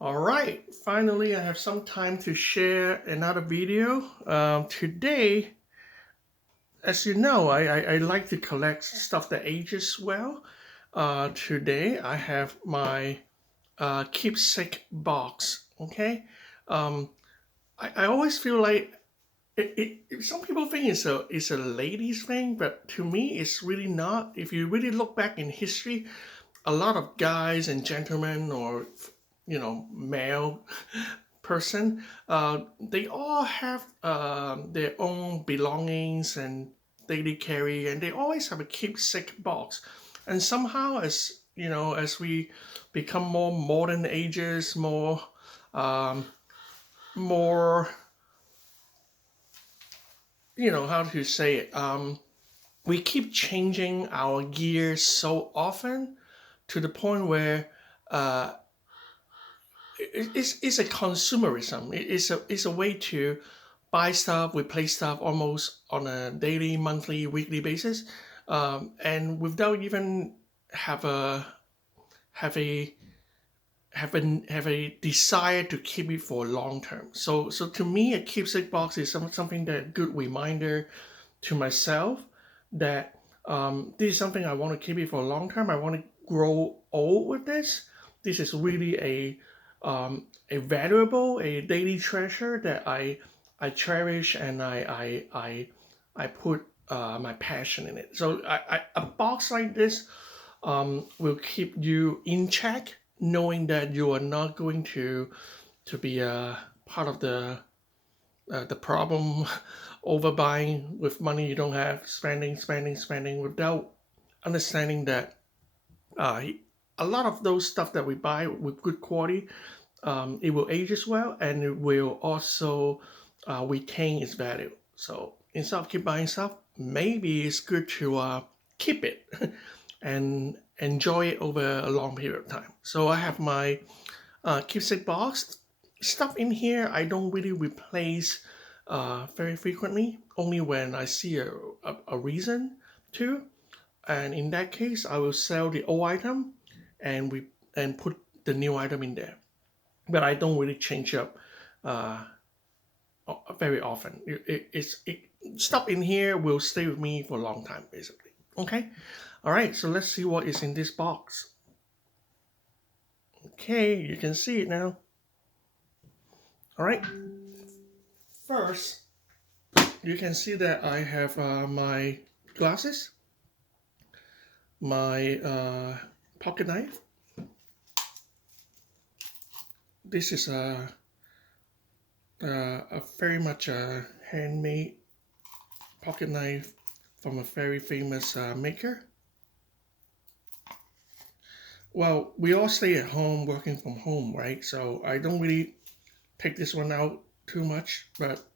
All right, finally I have some time to share another video. Today, as you know, I like to collect stuff that ages well. Today I have my keepsake box. Okay, um, I always feel like some people think it's a ladies thing, but to me it's really not. If you really look back in history, a lot of guys and gentlemen or male person, they all have their own belongings and daily carry, and they always have a keepsake box. And somehow, as you know, as we become more modern ages, um, more, how to say it, we keep changing our gears so often to the point where uh, it's a consumerism. It's a way to buy stuff, replace stuff almost on a daily, monthly, weekly basis, and without even have a have a have a desire to keep it for long term. So to me, a keepsake box is something that a good reminder to myself that this is something I want to keep it for long term. I want to grow old with this. This is really a valuable, a daily treasure that I cherish, and I put my passion in it. So a box like this will keep you in check, knowing that you are not going to be a part of the problem, overbuying with money you don't have, spending without understanding that uh, a lot of those stuff that we buy with good quality, it will age as well, and it will also retain its value. So instead of keep buying stuff, maybe it's good to keep it and enjoy it over a long period of time. So I have my keepsake box. Stuff in here I don't really replace very frequently, only when I see a reason to. And in that case, I will sell the old item and put the new item in there. But I don't really change up uh, very often. Stuff in here will stay with me for a long time, basically. Okay, all right. So let's see what is in this box. Okay, you can see it now. All right. First, you can see that I have my glasses, my pocket knife. This is a very much handmade pocket knife from a very famous maker. Well, we all stay at home working from home, right? So I don't really take this one out too much, but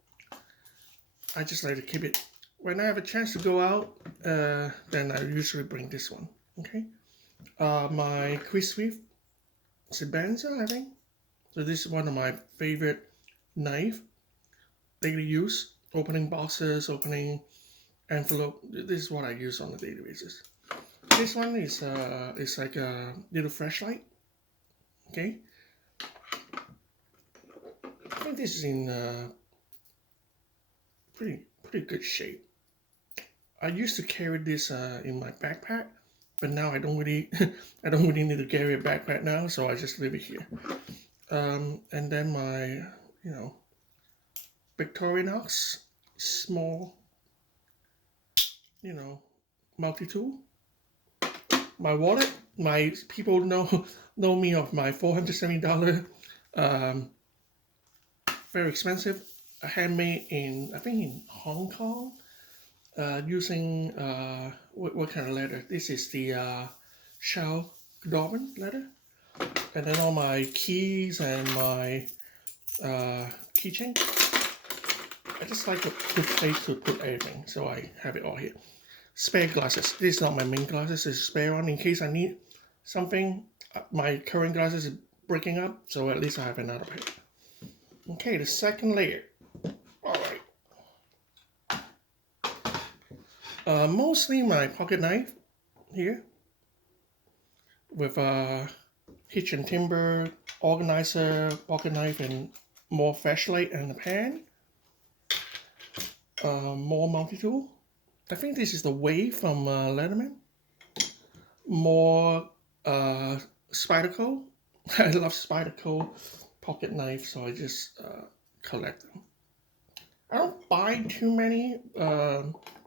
I just like to keep it. When I have a chance to go out, then I usually bring this one. Okay. My Quiz Swift Sebanza, I think. So this is one of my favorite knife, daily use, opening boxes, opening envelope. This is what I use on a daily basis. This one is like a little flashlight. Okay, I think this is in pretty good shape. I used to carry this in my backpack, but now I don't really I don't really need to carry a backpack now, so I just leave it here. And then my Victorinox small you know multi tool. My wallet. My people know me of my $470 um, very expensive, handmade in I think in Hong Kong, using what kind of leather? This is the shell Godwin leather, and then all my keys and my keychain. I just like a good place to put everything, so I have it all here. Spare glasses. This is not my main glasses. It's a spare one in case I need something. My current glasses is breaking up, so at least I have another pair. Okay, the second layer. All right. Mostly my pocket knife here with kitchen timber, organizer, pocket knife, and more flashlight and a pan. More multi-tool. I think this is the Wave from Leatherman. More Spyderco. I love Spyderco pocket knife, so I just collect them. I don't buy too many.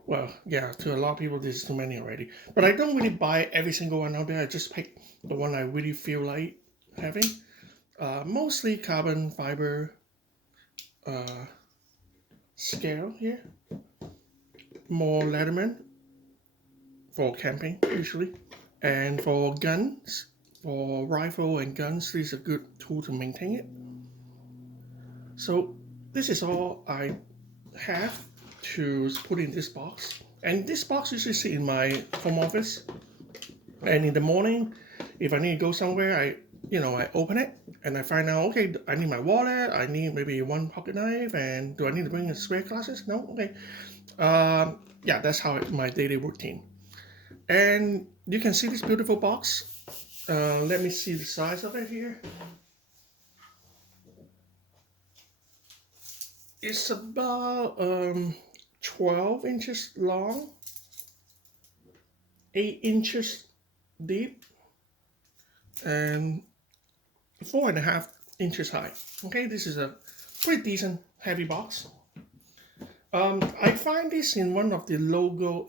Well, yeah, to a lot of people, this is too many already. But I don't really buy every single one out there. I just pick the one I really feel like having. Mostly carbon fiber scale here. More Leatherman for camping, usually. And for guns, for rifle and guns, this is a good tool to maintain it. So this is all I have to put in this box. And this box usually sit in my home office. And in the morning, if I need to go somewhere, I open it and I find out, okay, I need my wallet, I need maybe one pocket knife, and do I need to bring spare glasses? No, okay. Yeah, that's how my daily routine. And you can see this beautiful box. Let me see the size of it here. It's about 12 inches long, 8 inches deep, and 4.5 inches high. Okay, this is a pretty decent heavy box. I find this in one of the local,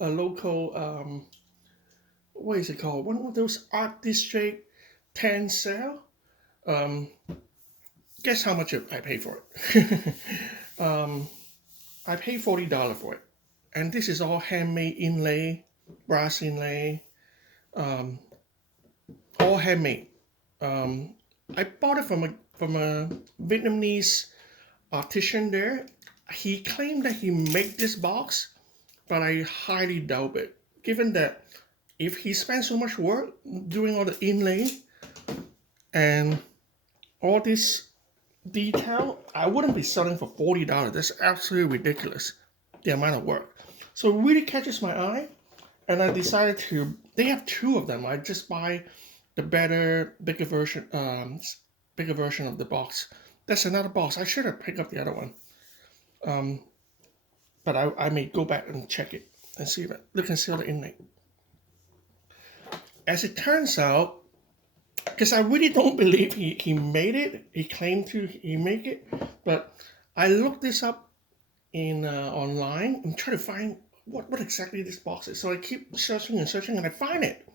what is it called? One of those art district 10 sale. Guess how much I paid for it? I paid $40 for it, and this is all handmade inlay, brass inlay, all handmade. I bought it from a Vietnamese artisan there. He claimed that he made this box, but I highly doubt it. Given that if he spent so much work doing all the inlay and all this detail, I wouldn't be selling for $40. That's absolutely ridiculous, the amount of work. So it really catches my eye, and I decided to. They have two of them. I just buy the bigger version of the box. That's another box. I should have picked up the other one. But I may go back and check it and see that. Look and see all the inlay. As it turns out, because I really don't believe he made it. He claimed he make it, but I looked this up in online and try to find what exactly this box is. So I keep searching and searching, and I find it.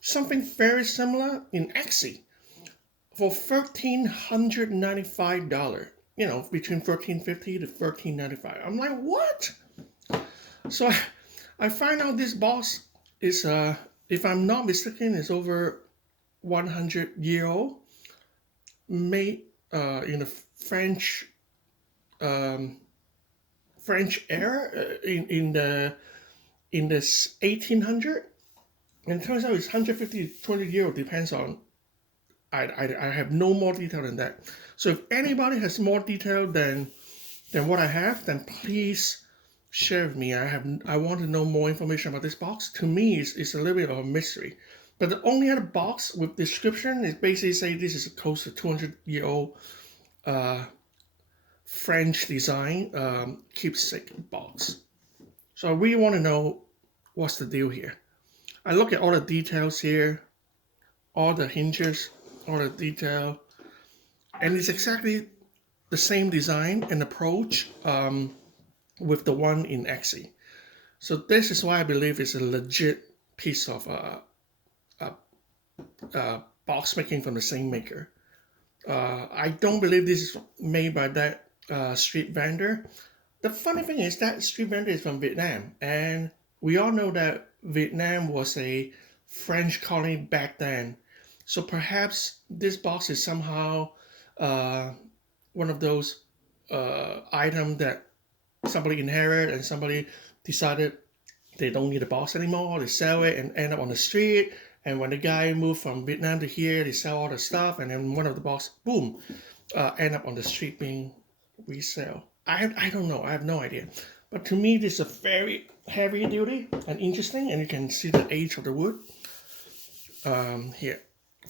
Something very similar in Etsy for $1,395. Between $1,350 to $1,395. I'm like, what? So I find out this box is, if I'm not mistaken, is over 100-year old, made in the French era, in the 1800, and it turns out it's 150 to 200 year old. Depends on. I have no more detail than that. So if anybody has more detail than what I have, then please share with me. I want to know more information about this box. To me, it's a little bit of a mystery. But the only other box with description is basically say this is a close to 200-year-old French design keepsake box. So I really want to know what's the deal here. I look at all the details here, all the hinges, all the detail, and it's exactly the same design and approach with the one in Etsy. So this is why I believe it's a legit piece of box making from the same maker. I don't believe this is made by that street vendor. The funny thing is that street vendor is from Vietnam, and we all know that Vietnam was a French colony back then. So perhaps this box is somehow one of those items that somebody inherited and somebody decided they don't need a box anymore. They sell it and end up on the street. And when the guy moved from Vietnam to here, they sell all the stuff, and then one of the box, boom, end up on the street being resale. I don't know. I have no idea. But to me, this is a very heavy duty and interesting, and you can see the age of the wood here.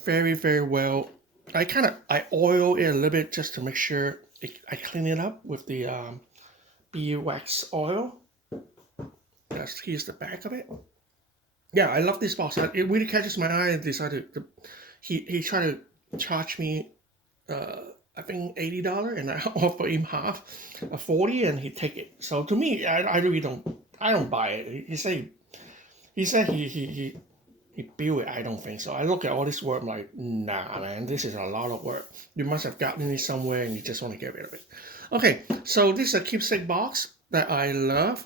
very, very well. I oil it a little bit just to make sure I clean it up with the beeswax oil. Here's the back of it. Yeah, I love this box. It really catches my eye. I decided he tried to charge me I think $80, and I offer him half, 40, and he take it. So to me, I really don't buy it. He said he built it. I don't think so. I look at all this work, I'm like, nah, man, this is a lot of work. You must have gotten it somewhere, and you just want to get rid of it. Okay, so this is a keepsake box that I love,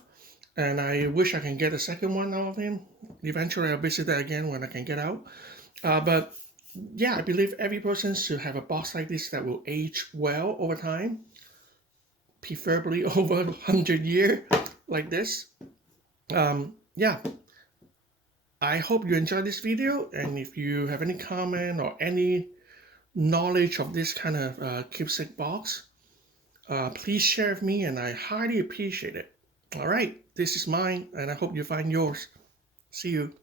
and I wish I can get a second one out of him. Eventually, I'll visit that again when I can get out. But yeah, I believe every person should have a box like this that will age well over time, preferably over 100 years like this. Yeah, I hope you enjoyed this video, and if you have any comment or any knowledge of this kind of keepsake box, please share with me, and I highly appreciate it. All right, this is mine, and I hope you find yours. See you.